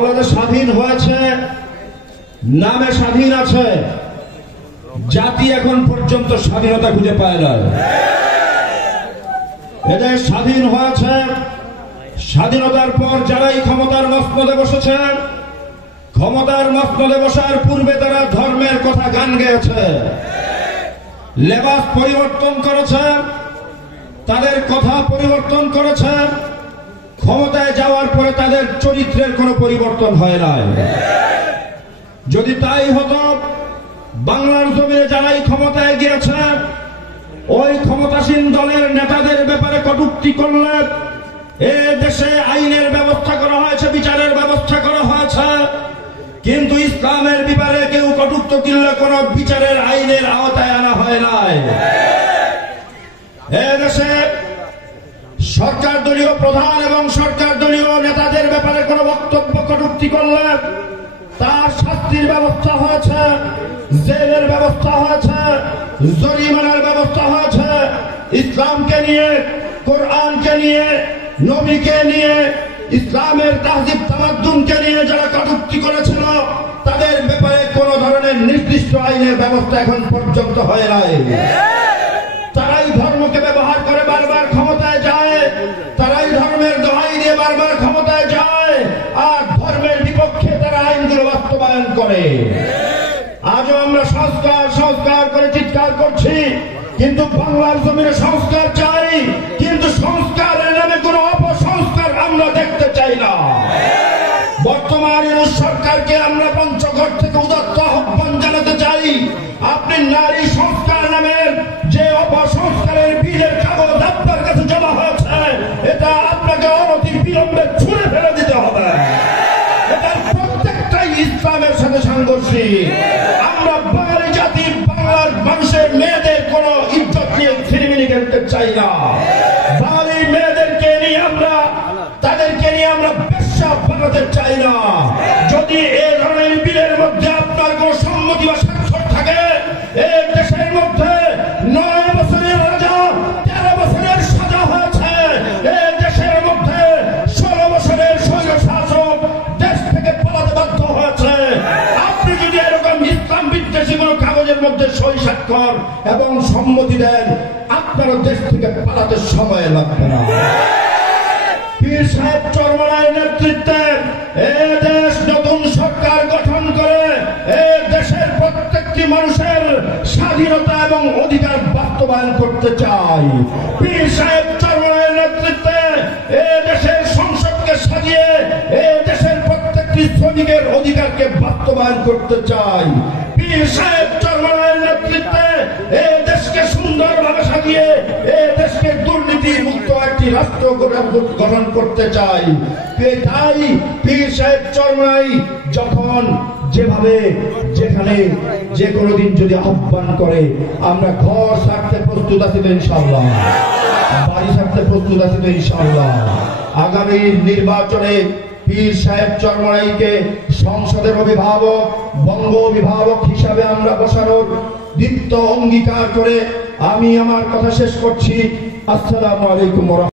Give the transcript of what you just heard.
বাংলাদেশ স্বাধীন হয়েছে, নামে স্বাধীন আছে, জাতি এখন পর্যন্ত স্বাধীনতা খুঁজে পায় না। এদেশ স্বাধীন হয়েছে, স্বাধীনতার পর যারাই ক্ষমতার মসনদে বসেছে, ক্ষমতার মসনদে বসার পূর্বে তারা ধর্মের কথা গান গেয়েছে, লেবাস পরিবর্তন করেছে, তাদের কথা পরিবর্তন করেছে। ক্ষমতায় যাওয়ার পরে তাদের চরিত্রের কোনো পরিবর্তন হয় নাই। যদি তাই হতো, বাংলার জমিনে যারাই ক্ষমতায় গিয়েছে ওই ক্ষমতাসীন দলের নেতাদের ব্যাপারে কটূক্তি করলে এ দেশে আইনের ব্যবস্থা করা হয়েছে, বিচারের ব্যবস্থা করা হয়েছে, কিন্তু ইসলামের ব্যাপারে কেউ কটূক্তি করলে কোন বিচারের আইনের আওতায় আনা হয় নাই। এ দেশে সরকার দলীয় প্রধান এবং সরকার দলীয় নেতাদের ব্যাপারে কোন বক্তব্য কটূক্তি করলে তার শাস্তির ব্যবস্থা হয়েছে, জেলের ব্যবস্থা হয়েছে, জরিমানার ব্যবস্থা হয়েছে। ইসলামকে নিয়ে, কোরআনকে নিয়ে, নবীকে নিয়ে, ইসলামের তাহজিব তামাদ্দুনকে নিয়ে যারা কটূক্তি করেছিল তাদের ব্যাপারে কোন ধরনের নির্দিষ্ট আইনের ব্যবস্থা এখন পর্যন্ত হয় নাই। তারাই ধর্মকে ব্যবহার করে বারবার ক্ষমতায় যায়, তারাই ধর্মের দোহাই দিয়ে বারবার ক্ষমতায় যায়, আর ধর্মের বিপক্ষে তারা আইনগুলো বাস্তবায়ন করে। আজও আমরা সংস্কার সংস্কার করে চিৎকার করছি, কিন্তু বাংলার জমিনে সংস্কার চাই, কিন্তু সংস্কারের নামে কোনো অপসংস্কার আমরা দেখতে চাই না। বর্তমান সরকারকে আমরা পঞ্চগড় থেকে উদাত্ত আহ্বান জানাতে চাই, আপনি নারী সংস্কার নামের যে অপসংস্কারের বিলের কাগজ আপনার কাছে জমা হয়েছে, এটা আপনাকে অনতি বিলম্বে ছুঁড়ে ফেলে দিতে হবে। এটার প্রত্যেকটাই ইসলামের সাথে সাংঘর্ষিক। আমরা বাঙালি জাতি, বাংলার মানুষের মেয়েদের কোন ইজ্জত নিয়ে ছিনিমিনি খেলতে চাই না। বাঙালি মেয়েদেরকে নিয়ে তাদেরকে নিয়ে আমরা বেশ্যা বানাতে চাই না। যদি এ ধরনের বিলের মধ্যে আপনার কোন সম্মতি বা স্বাক্ষর থাকে, এই দেশের মধ্যে 9 বছরের রাজা 13 বছরের সাজা হয়েছে, এই দেশের মধ্যে 16 বছরের স্বৈর শাসক দেশ থেকে পালাতে বাধ্য হয়েছে। আপনি যদি এরকম ইসলাম বিদ্বেষী কোন কাগজের মধ্যে সই স্বাক্ষর এবং সম্মতি দেন, আপনার দেশ থেকে পালাতে সময় লাগবে না। পীর সাহেব চরমনায়ের নেতৃত্বে এই দেশ নতুন সরকার গঠন করে এই দেশের প্রত্যেকটি মানুষের স্বাধীনতা এবং অধিকার বাস্তবায়ন করতে চাই। পীর সাহেব চরমনায়ের নেতৃত্বে এই দেশের সংসদকে সাজিয়ে এই দেশের প্রত্যেকটি শ্রমিকের অধিকারকে বাস্তবায়ন করতে চাই। পীর সাহেব চরমনায়ের নেতৃত্বে এই দেশকে সুন্দরভাবে সাজিয়ে এই দেশকে দুর্নীতি মুক্ত একটি রাষ্ট্র গঠন করতে চাই। তাই পীর সাহেব চরমনাই যখন যেভাবে যেখানে যে কোনো দিন যদি আহ্বান করে, আমরা ঘর ছাড়তে প্রস্তুত আছি তো ইনশাআল্লাহ, বাড়ি ছাড়তে প্রস্তুত আছি তো ইনশাআল্লাহ। আগামী নির্বাচনে পীর সাহেব চরমনাইকে সংসদের অভিভাবক, বঙ্গ অভিভাবক হিসাবে আমরা বসানোর দীপ্ত অঙ্গীকার করে আমি আমার কথা শেষ করছি। আসসালামু আলাইকুম।